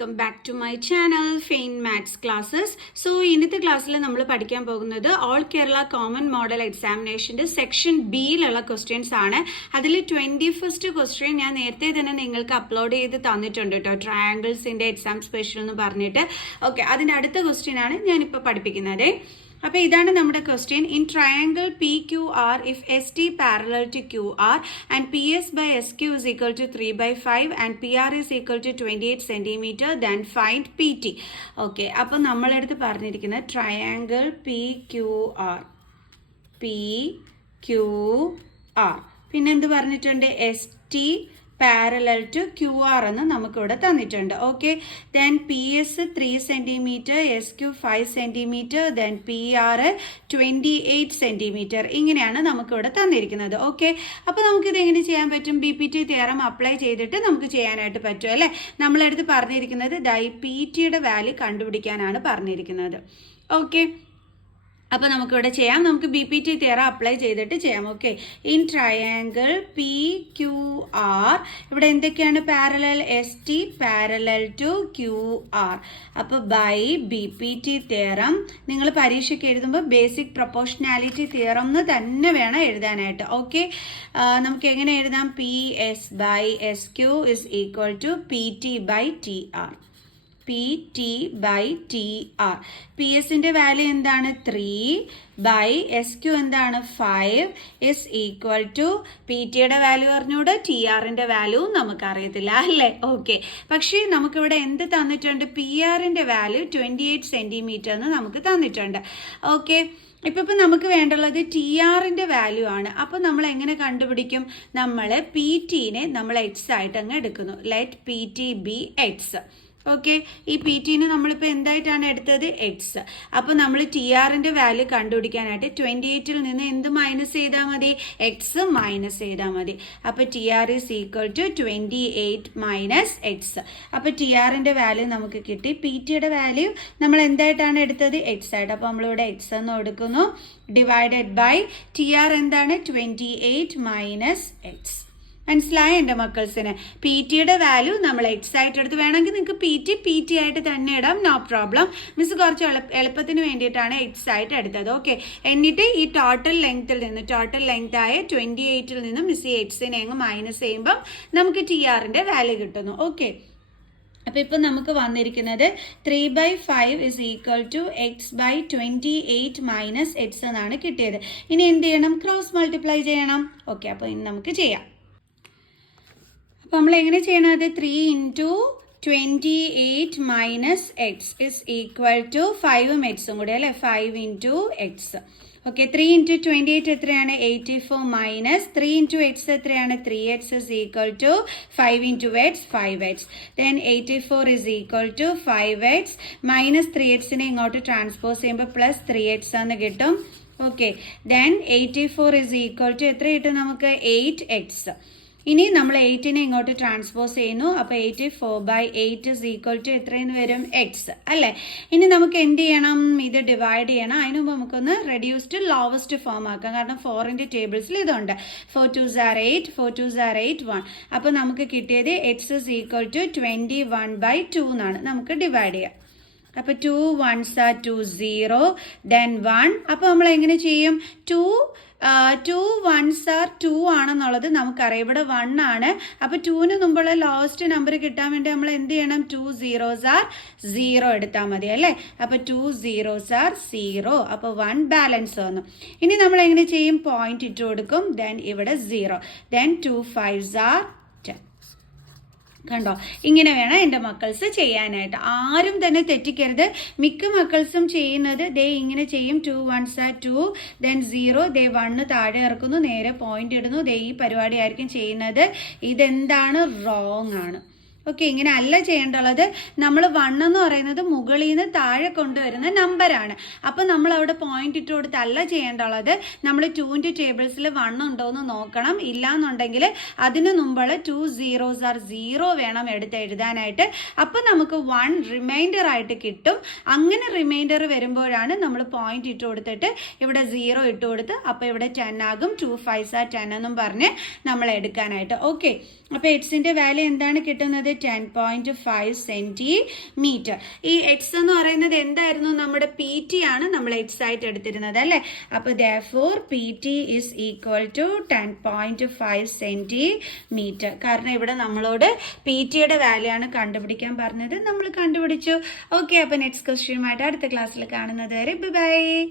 Welcome back to my channel fine maths classes. So ഇന്നത്തെ ക്ലാസ്സിൽ നമ്മൾ പഠിക്കാൻ പോകുന്നത് ഓൾ കേരള കോമൺ മോഡൽ എക്സാമിനേഷൻ്റെ സെക്ഷൻ ബിയിലുള്ള ക്വസ്റ്റ്യൻസ് ആണ്. അതിൽ 21st ക്വസ്റ്റ്യൻ ഞാൻ നേരത്തെ തന്നെ നിങ്ങൾക്ക് അപ്ലോഡ് ചെയ്ത് തന്നിട്ടുണ്ട് കേട്ടോ, ട്രയാങ്കിൾസിൻ്റെ എക്സാം സ്പെഷ്യൽ എന്ന് പറഞ്ഞിട്ട്. ഓക്കെ, അതിൻ്റെ അടുത്ത ക്വസ്റ്റ്യൻ ആണ് ഞാനിപ്പോൾ പഠിപ്പിക്കുന്നത്. അപ്പോൾ ഇതാണ് നമ്മുടെ question. In triangle P Q R if S T parallel to Q R and P S by S Q is equal to 3/5 and P R is equal to 28 centimetre then find P T. Okay, അപ്പോൾ നമ്മളെടുത്ത് പറഞ്ഞിരിക്കുന്നത് triangle P Q R, പിന്നെ എന്ത് പറഞ്ഞിട്ടുണ്ട്, S T parallel to Q R എന്ന് നമുക്കിവിടെ തന്നിട്ടുണ്ട്. Okay, then P S 3 centimetre, S Q 5 centimetre, then P R 28 centimetre. ഇങ്ങനെയാണ് നമുക്കിവിടെ തന്നിരിക്കുന്നത്. ഓക്കെ, അപ്പോൾ നമുക്കിത് എങ്ങനെ ചെയ്യാൻ പറ്റും? B P T theorem apply ചെയ്തിട്ട് നമുക്ക് ചെയ്യാനായിട്ട് പറ്റും അല്ലേ. നമ്മളെടുത്ത് പറഞ്ഞിരിക്കുന്നത് പി ടിയുടെ വാല്യൂ കണ്ടുപിടിക്കാനാണ് പറഞ്ഞിരിക്കുന്നത്. ഓക്കെ, അപ്പോൾ നമുക്കിവിടെ ചെയ്യാം. നമുക്ക് B P T theorem apply ചെയ്തിട്ട് ചെയ്യാം. Okay, in triangle P Q R ഇവിടെ എന്തൊക്കെയാണ് പാരലൽ? S T parallel to Q R. അപ്പോൾ by B P T theorem നിങ്ങൾ പരീക്ഷയ്ക്ക് എഴുതുമ്പോൾ ബേസിക് പ്രൊപ്പോർഷണാലിറ്റി തിയറം എന്ന് തന്നെ വേണം എഴുതാനായിട്ട്. ഓക്കെ, നമുക്ക് എങ്ങനെ എഴുതാം? P S by S Q is equal to P T by T R. P T by T R. P എസിൻ്റെ വാല്യൂ എന്താണ്? 3 ബൈ എസ് ക്യു എന്താണ്? 5 ഇസ് ഈക്വൽ ടു പി ടിയുടെ വാല്യൂ അറിഞ്ഞൂടെ, ടി ആറിൻ്റെ വാല്യൂ നമുക്കറിയത്തില്ല അല്ലേ. ഓക്കെ, പക്ഷേ നമുക്കിവിടെ എന്ത് തന്നിട്ടുണ്ട്? പി ആറിൻ്റെ വാല്യൂ 28 സെൻറ്റിമീറ്റർ എന്ന് നമുക്ക് തന്നിട്ടുണ്ട്. ഓക്കെ, ഇപ്പം നമുക്ക് വേണ്ടുള്ളത് ടി ആറിൻ്റെ വാല്യൂ ആണ്. അപ്പോൾ നമ്മൾ എങ്ങനെ കണ്ടുപിടിക്കും? നമ്മൾ പി ടീനെ നമ്മൾ എക്സ് ആയിട്ട് അങ്ങ് എടുക്കുന്നു. Let P T B X. Okay, ഈ പി ടിനെ നമ്മളിപ്പോൾ എന്തായിട്ടാണ് എടുത്തത്? എക്സ്. അപ്പോൾ നമ്മൾ ടി ആറിൻ്റെ വാല്യൂ കണ്ടുപിടിക്കാനായിട്ട് 28ൽ നിന്ന് എന്ത് മൈനസ് ചെയ്താൽ മതി? എക്സ് മൈനസ് ചെയ്താൽ മതി. അപ്പോൾ T R is equal to 28 minus X. അപ്പോൾ ടി ആറിൻ്റെ വാല്യൂ നമുക്ക് കിട്ടി. പി ടിയുടെ വാല്യൂ നമ്മൾ എന്തായിട്ടാണ് എടുത്തത്? എക്സ് ആയിട്ട്. അപ്പോൾ നമ്മളിവിടെ എക്സ് എന്ന് എടുക്കുന്നു, ഡിവൈഡഡ് ബൈ ടി ആർ എന്താണ്? 28 മൈനസ് എക്സ്. മനസ്സിലായ എൻ്റെ മക്കൾസിന്? പി ടിയുടെ വാല്യൂ നമ്മൾ എക്സ് ആയിട്ട് എടുത്ത്, വേണമെങ്കിൽ നിങ്ങൾക്ക് പി ടി ആയിട്ട് തന്നെ ഇടാം, നോ പ്രോബ്ലം. മിസ് കുറച്ച് എളുപ്പത്തിന് വേണ്ടിയിട്ടാണ് എക്സ് ആയിട്ട് എടുത്തത്. ഓക്കെ, എന്നിട്ട് ഈ ടോട്ടൽ ലെങ്ത് ആയ 28ൽ നിന്നും മിസ് ഈ എക്സിനെ അങ്ങ് മൈനസ് ചെയ്യുമ്പം നമുക്ക് ടി ആറിൻ്റെ വാല്യൂ കിട്ടുന്നു. ഓക്കെ, അപ്പോൾ ഇപ്പം നമുക്ക് വന്നിരിക്കുന്നത് 3/5 is equal to X by 28 minus X എന്നാണ് കിട്ടിയത്. ഇനി എന്ത് ചെയ്യണം? ക്രോസ് മൾട്ടിപ്ലൈ ചെയ്യണം. ഓക്കെ, അപ്പോൾ ഇനി നമുക്ക് ചെയ്യാം. അപ്പോൾ നമ്മൾ എങ്ങനെ ചെയ്യണത്? 3 × 28 minus X is equal to 5ഉം എക്സും കൂടി അല്ലേ, 5 × എക്സ്. ഓക്കെ, 3 × 28 എത്രയാണ്? 84 മൈനസ് 3 × എക്സ് എത്രയാണ്? 3x is equal to 5 × X 5x. Then 84 is equal to 5x minus 3xനെ ഇങ്ങോട്ട് ട്രാൻസ്പോസ് ചെയ്യുമ്പോൾ പ്ലസ് 3x എന്ന് കിട്ടും. Okay, then 84 is equal to എത്ര കിട്ടും നമുക്ക്? 8x. ഇനി നമ്മൾ 8നെ ഇങ്ങോട്ട് ട്രാൻസ്പോസ് ചെയ്യുന്നു. അപ്പോൾ 84/8 ഇസ് ഈക്വൽ ടു എത്രയെന്ന് വരും? എക്സ് അല്ലേ. ഇനി നമുക്ക് എന്ത് ചെയ്യണം? ഇത് ഡിവൈഡ് ചെയ്യണം. അതിന് മുമ്പ് നമുക്കൊന്ന് റെഡ്യൂസ്ഡ് ലോവസ്റ്റ് ഫോം ആക്കാം, കാരണം 4ൻ്റെ ടേബിൾസിൽ ഇതുണ്ട്. 4 2s are 8, 4 2s are 8, 1. അപ്പോൾ നമുക്ക് കിട്ടിയത് എക്സ് ഇസ് ഈക്വൽ ടു 21/2 എന്നാണ്. നമുക്ക് ഡിവൈഡ് ചെയ്യാം. അപ്പോൾ 2 1s are 2, 0, then 1. അപ്പോൾ നമ്മൾ എങ്ങനെ ചെയ്യും? 2 1s are 2 ആണെന്നുള്ളത് നമുക്കറിയാം. ഇവിടെ 1 ആണ്. അപ്പോൾ 2ന് മുമ്പുള്ള ലോവസ്റ്റ് നമ്പർ കിട്ടാൻ വേണ്ടി നമ്മൾ എന്ത് ചെയ്യണം? 2 0s are 0 എടുത്താൽ മതി അല്ലേ. അപ്പോൾ 2 0s are 0. അപ്പോൾ 1 ബാലൻസ് വന്നു. ഇനി നമ്മൾ എങ്ങനെ ചെയ്യും? പോയിന്റ് ഇട്ട് കൊടുക്കും, ദെൻ ഇവിടെ 0, ദെൻ 2 5s are 10. കണ്ടോ, ഇങ്ങനെ വേണം എൻ്റെ മക്കൾസ് ചെയ്യാനായിട്ട്. ആരും തന്നെ തെറ്റിക്കരുത്. മിക്ക മക്കൾസും ചെയ്യുന്നത് ദേ ഇങ്ങനെ ചെയ്യും. 2 1s are 2, ദെൻ 0, ദേ 1 താഴെ ഇറക്കുന്നു, നേരെ പോയിന്റ് ഇടുന്നു. ദേ ഈ പരിപാടി ആയിരിക്കും ചെയ്യുന്നത്. ഇതെന്താണ്? റോങ് ആണ്. ഓക്കെ, ഇങ്ങനെ അല്ല ചെയ്യേണ്ടുള്ളത്. നമ്മൾ 1 എന്ന് പറയുന്നത് മുകളിൽ നിന്ന് താഴെ കൊണ്ടുവരുന്ന നമ്പറാണ്. അപ്പോൾ നമ്മൾ അവിടെ പോയിന്റ് ഇട്ട് കൊടുത്തല്ല ചെയ്യേണ്ടുള്ളത്. നമ്മൾ 2ൻ്റെ ടേബിൾസിൽ 1 ഉണ്ടോ എന്ന് നോക്കണം. ഇല്ലാന്നുണ്ടെങ്കിൽ അതിന് മുമ്പുള്ള 2 0s are 0 വേണം എടുത്ത് എഴുതാനായിട്ട്. അപ്പോൾ നമുക്ക് 1 റിമൈൻഡർ ആയിട്ട് കിട്ടും. അങ്ങനെ റിമൈൻഡർ വരുമ്പോഴാണ് നമ്മൾ പോയിന്റ് ഇട്ട് കൊടുത്തിട്ട് ഇവിടെ 0 ഇട്ട് കൊടുത്ത് അപ്പോൾ ഇവിടെ 10 ആകും. 2 5s are 10 എന്നും പറഞ്ഞ് നമ്മൾ എടുക്കാനായിട്ട്. ഓക്കെ, അപ്പോൾ എക്സിൻ്റെ വാല്യൂ എന്താണ് കിട്ടുന്നത്? 10.5 സെൻറ്റിമീറ്റർ. ഈ എക്സ് എന്ന് പറയുന്നത് എന്തായിരുന്നു? നമ്മുടെ പി ടി ആണ് നമ്മൾ എക്സ് ആയിട്ട് എടുത്തിരുന്നത് അല്ലേ? അപ്പോൾ therefore P T is equal to 10.5 centimetre. കാരണം ഇവിടെ നമ്മളോട് പി ടിയുടെ വാല്യൂ ആണ് കണ്ടുപിടിക്കാൻ പറഞ്ഞത്, നമ്മൾ കണ്ടുപിടിച്ചു. ഓക്കെ, അപ്പോൾ നെക്സ്റ്റ് ക്വസ്റ്റ്യനുമായിട്ട് അടുത്ത ക്ലാസ്സിൽ കാണുന്നത് വരെ ബൈ.